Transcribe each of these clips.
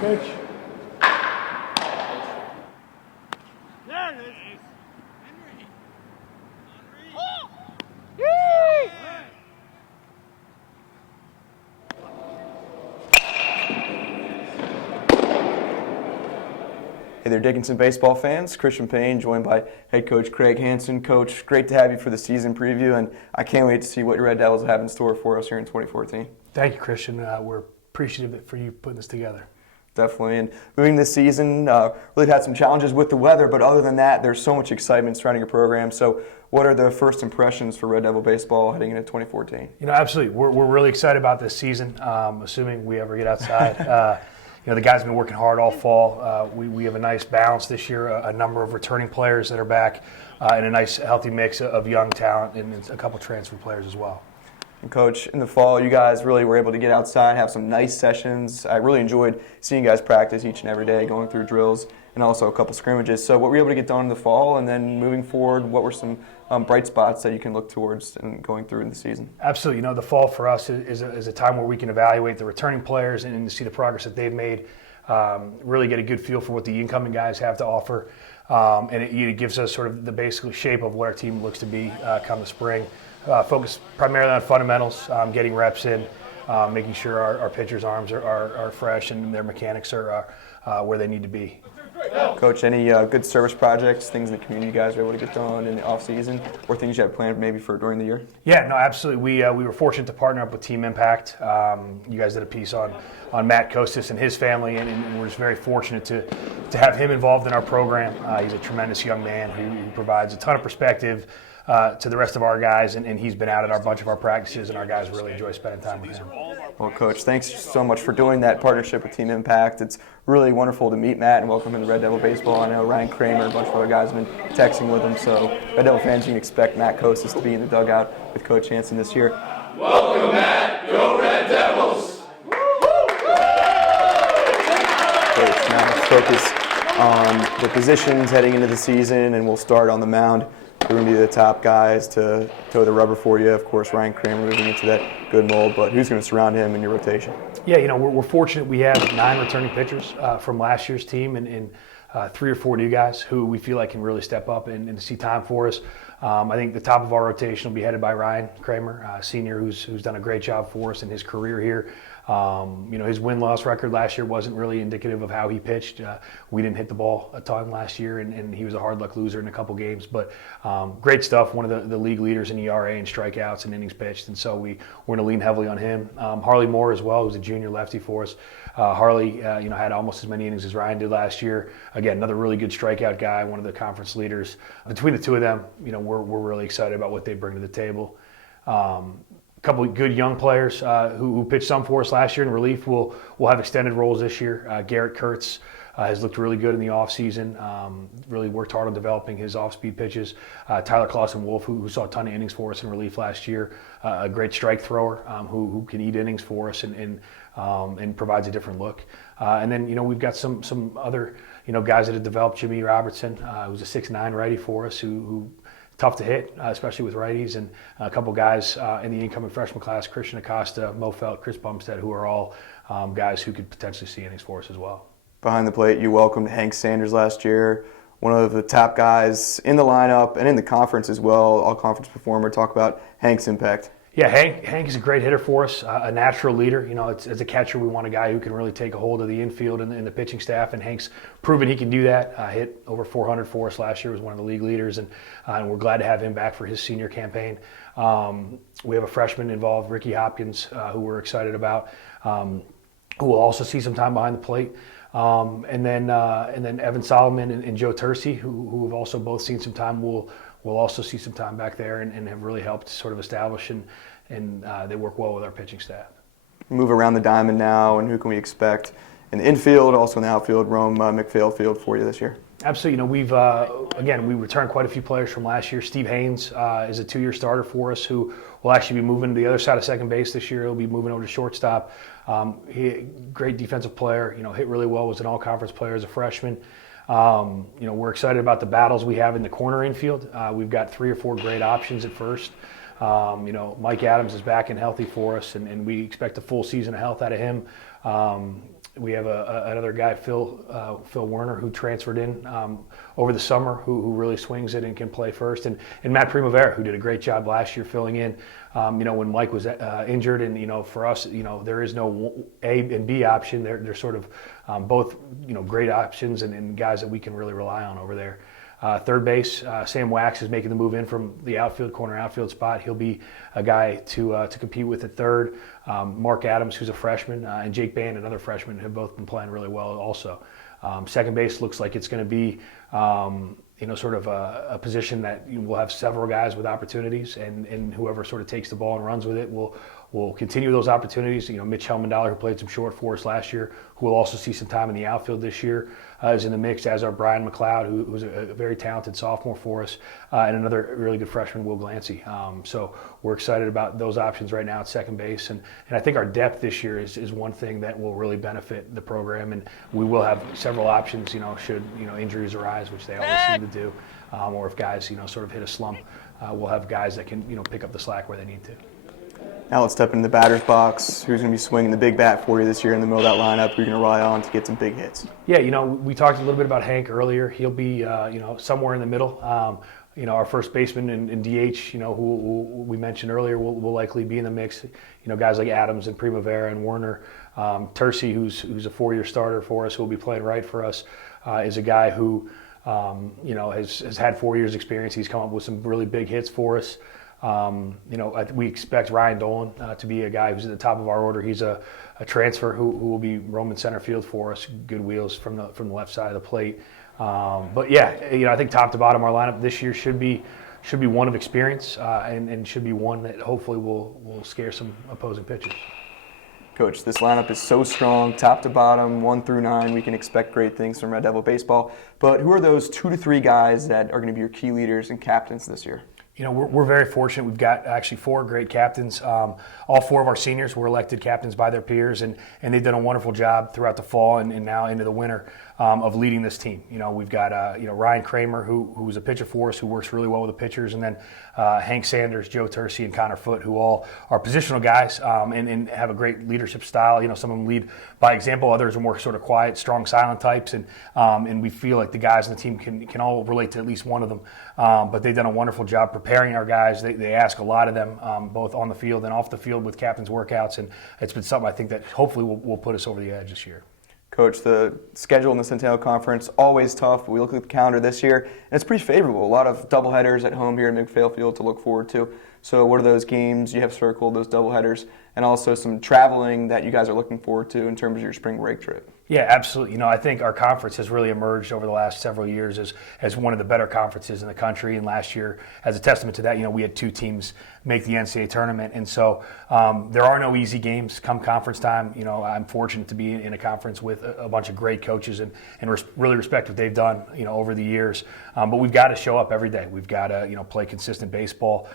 Coach. There it is. Hey there, Dickinson Baseball fans. Christian Payne, joined by head coach Craig Hanson. Coach, great to have you for the season preview, and I can't wait to see what your Red Devils have in store for us here in 2014. Thank you, Christian. We're appreciative for you putting this together. Definitely. And moving this season, really had some challenges with the weather, but other than that, there's so much excitement surrounding your program. So what are the first impressions for Red Devil Baseball heading into 2014? Absolutely. We're really excited about this season, assuming we ever get outside. The guys have been working hard all fall. We have a nice balance this year, a number of returning players that are back, and a nice healthy mix of young talent and a couple transfer players as well. And Coach, in the fall, you guys really were able to get outside, have some nice sessions. I really enjoyed seeing you guys practice each and every day, going through drills, and also a couple scrimmages. So what were you able to get done in the fall, and then moving forward, what were some bright spots that you can look towards and going through in the season? Absolutely. The fall for us is a time where we can evaluate the returning players and to see the progress that they've made, really get a good feel for what the incoming guys have to offer, and it gives us sort of the basic shape of what our team looks to be come the spring. Focus primarily on fundamentals, getting reps in, making sure our pitchers' arms are fresh and their mechanics are where they need to be. Coach, any good service projects, things in the community you guys were able to get done in the off-season, or things you have planned maybe for during the year? Yeah, no, absolutely. We were fortunate to partner up with Team Impact. You guys did a piece on Matt Kostis and his family, and we're just very fortunate to have him involved in our program. He's a tremendous young man who provides a ton of perspective to the rest of our guys, and he's been out at a bunch of our practices, and our guys really enjoy spending time with him. Well, Coach, thanks so much for doing that partnership with Team Impact. It's really wonderful to meet Matt and welcome him to Red Devil Baseball. I know Ryan Kramer and a bunch of other guys have been texting with him, so Red Devil fans, you can expect Matt Kostis to be in the dugout with Coach Hanson this year. Welcome, Matt. Go Red Devils! Coach, now let's focus on the positions heading into the season, and we'll start on the mound. We're going to be the top guys to toe the rubber for you. Of course, Ryan Kramer moving into that good mold, but who's going to surround him in your rotation? Yeah, we're fortunate we have 9 returning pitchers from last year's team and 3 or 4 new guys who we feel like can really step up and see time for us. I think the top of our rotation will be headed by Ryan Kramer, senior, who's done a great job for us in his career here. His win-loss record last year wasn't really indicative of how he pitched. We didn't hit the ball a ton last year, and he was a hard luck loser in a couple games. But great stuff, one of the league leaders in ERA and strikeouts and innings pitched, and so we're going to lean heavily on him. Harley Moore as well, who's a junior lefty for us. Harley, had almost as many innings as Ryan did last year. Again, another really good strikeout guy, one of the conference leaders. Between the two of them, we're really excited about what they bring to the table. A couple of good young players who pitched some for us last year in relief will have extended roles this year. Garrett Kurtz has looked really good in the offseason, really worked hard on developing his off-speed pitches. Tyler Clausen-Wolf, who saw a ton of innings for us in relief last year, a great strike thrower who can eat innings for us and provides a different look. And then, we've got some other, guys that have developed. Jimmy Robertson, who's a 6'9" righty for us, who tough to hit, especially with righties, and a couple guys in the incoming freshman class, Christian Acosta, Mo Felt, Chris Bumstead, who are all guys who could potentially see innings for us as well. Behind the plate, you welcomed Hank Sanders last year, one of the top guys in the lineup and in the conference as well, all-conference performer. Talk about Hank's impact. Yeah, Hank is a great hitter for us, a natural leader. As a catcher, we want a guy who can really take a hold of the infield and the pitching staff, and Hank's proven he can do that. Hit over 400 for us last year, was one of the league leaders, and we're glad to have him back for his senior campaign. We have a freshman involved, Ricky Hopkins, who we're excited about, who will also see some time behind the plate. And then Evan Solomon and Joe Tercey, who have also both seen some time, will also see some time back there and have really helped sort of establish and they work well with our pitching staff. Move around the diamond now, and who can we expect in the infield, also in the outfield, Rome McPhail Field for you this year? Absolutely. We've we returned quite a few players from last year. Steve Haynes is a 2-year starter for us who will actually be moving to the other side of second base this year. He'll be moving over to shortstop. Great defensive player. Hit really well. Was an all-conference player as a freshman. We're excited about the battles we have in the corner infield. We've got 3 or 4 great options at first. Mike Adams is back and healthy for us, and we expect a full season of health out of him. We have another guy, Phil Werner, who transferred in over the summer, who really swings it and can play first, and Matt Primavera, who did a great job last year filling in. When Mike was injured, and for us, there is no A and B option. They're sort of both great options and guys that we can really rely on over there. Third base, Sam Wax is making the move in from the corner outfield spot. He'll be a guy to compete with at third. Mark Adams, who's a freshman, and Jake Band, another freshman, have both been playing really well also. Second base looks like it's going to be sort of a position that we'll have several guys with opportunities, and whoever sort of takes the ball and runs with it will continue those opportunities. Mitch Helmandollar, who played some short for us last year, who will also see some time in the outfield this year, is in the mix, as are Brian McLeod, who's a very talented sophomore for us, and another really good freshman, Will Glancy. So we're excited about those options right now at second base, and I think our depth this year is one thing that will really benefit the program, and we will have several options, should injuries arise, which they always seem to do, or if guys sort of hit a slump, we'll have guys that can pick up the slack where they need to. Now let's step into the batter's box. Who's going to be swinging the big bat for you this year in the middle of that lineup? Who you're going to rely on to get some big hits? Yeah, we talked a little bit about Hank earlier. He'll be, somewhere in the middle. Our first baseman in DH, who we mentioned earlier, will likely be in the mix. Guys like Adams and Primavera and Werner. Tercey, who's a 4-year starter for us, who will be playing right for us, is a guy who, has had 4 years experience. He's come up with some really big hits for us. We expect Ryan Dolan to be a guy who's at the top of our order. He's a transfer who will be roaming center field for us. Good wheels from the left side of the plate. But yeah, I think top to bottom our lineup this year should be one of experience and should be one that hopefully will scare some opposing pitchers. Coach, this lineup is so strong, top to bottom, 1 through 9. We can expect great things from Red Devil Baseball. But who are those 2 to 3 guys that are going to be your key leaders and captains this year? We're very fortunate. We've got actually 4 great captains. All 4 of our seniors were elected captains by their peers, and they've done a wonderful job throughout the fall and now into the winter of leading this team. We've got Ryan Kramer, who's a pitcher for us, who works really well with the pitchers, and then Hank Sanders, Joe Tercey, and Connor Foote, who all are positional guys and have a great leadership style. Some of them lead by example. Others are more sort of quiet, strong, silent types, and we feel like the guys on the team can all relate to at least one of them. But they've done a wonderful job preparing our guys. They ask a lot of them, both on the field and off the field with captains' workouts, and it's been something I think that hopefully will put us over the edge this year. Coach, the schedule in the Centennial Conference, always tough. We look at the calendar this year, and it's pretty favorable. A lot of doubleheaders at home here in McPhail Field to look forward to. So what are those games you have circled, those doubleheaders, and also some traveling that you guys are looking forward to in terms of your spring break trip? Yeah, absolutely. I think our conference has really emerged over the last several years as one of the better conferences in the country. And last year, as a testament to that, we had 2 teams make the NCAA tournament. And so there are no easy games come conference time. I'm fortunate to be in a conference with a bunch of great coaches and really respect what they've done, over the years. But we've got to show up every day. We've got to, play consistent baseball,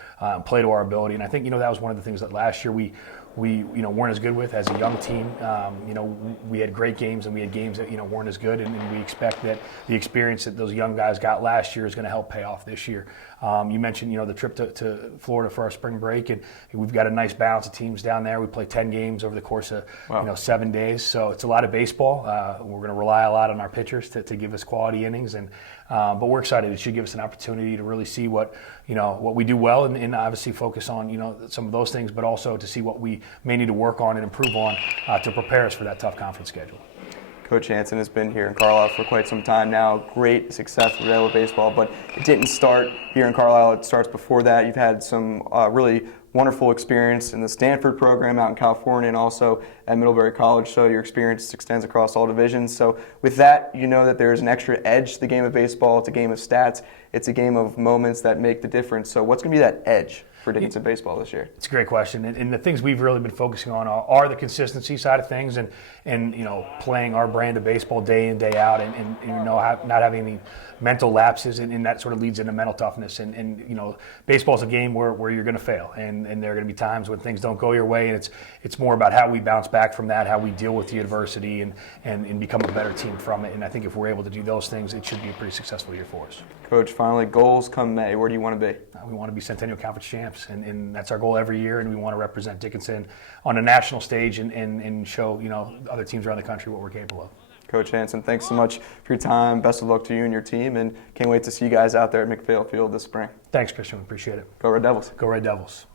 play to our ability. And I think, that was one of the things that last year we weren't as good with as a young team. We had great games and we had games that weren't as good, and we expect that the experience that those young guys got last year is going to help pay off this year. You mentioned the trip to Florida for our spring break, and we've got a nice balance of teams down there. We play 10 games over the course of 7 days, so it's a lot of baseball. We're going to rely a lot on our pitchers to give us quality innings, and but we're excited. It should give us an opportunity to really see what we do well, and obviously focus on some of those things, but also to see what we may need to work on and improve on to prepare us for that tough conference schedule. Coach Hanson has been here in Carlisle for quite some time now. Great success with Red Devil Baseball, but it didn't start here in Carlisle. It starts before that. You've had some really wonderful experience in the Stanford program out in California and also at Middlebury College, so your experience extends across all divisions. So with that, that there's an extra edge to the game of baseball. It's a game of stats. It's a game of moments that make the difference. So what's going to be that edge for Dickinson Baseball this year? It's a great question, and the things we've really been focusing on are the consistency side of things, and playing our brand of baseball day in, day out, and not having any mental lapses, and that sort of leads into mental toughness. And baseball's a game where you're going to fail, and there are going to be times when things don't go your way, and it's more about how we bounce back from that, how we deal with the adversity, and become a better team from it. And I think if we're able to do those things, it should be a pretty successful year for us. Coach, finally, goals come May. Where do you want to be? We want to be Centennial Conference champs. champs, and that's our goal every year, and we want to represent Dickinson on a national stage and show, other teams around the country what we're capable of. Coach Hanson, thanks so much for your time. Best of luck to you and your team, and can't wait to see you guys out there at McPhail Field this spring. Thanks, Christian. We appreciate it. Go Red Devils. Go Red Devils.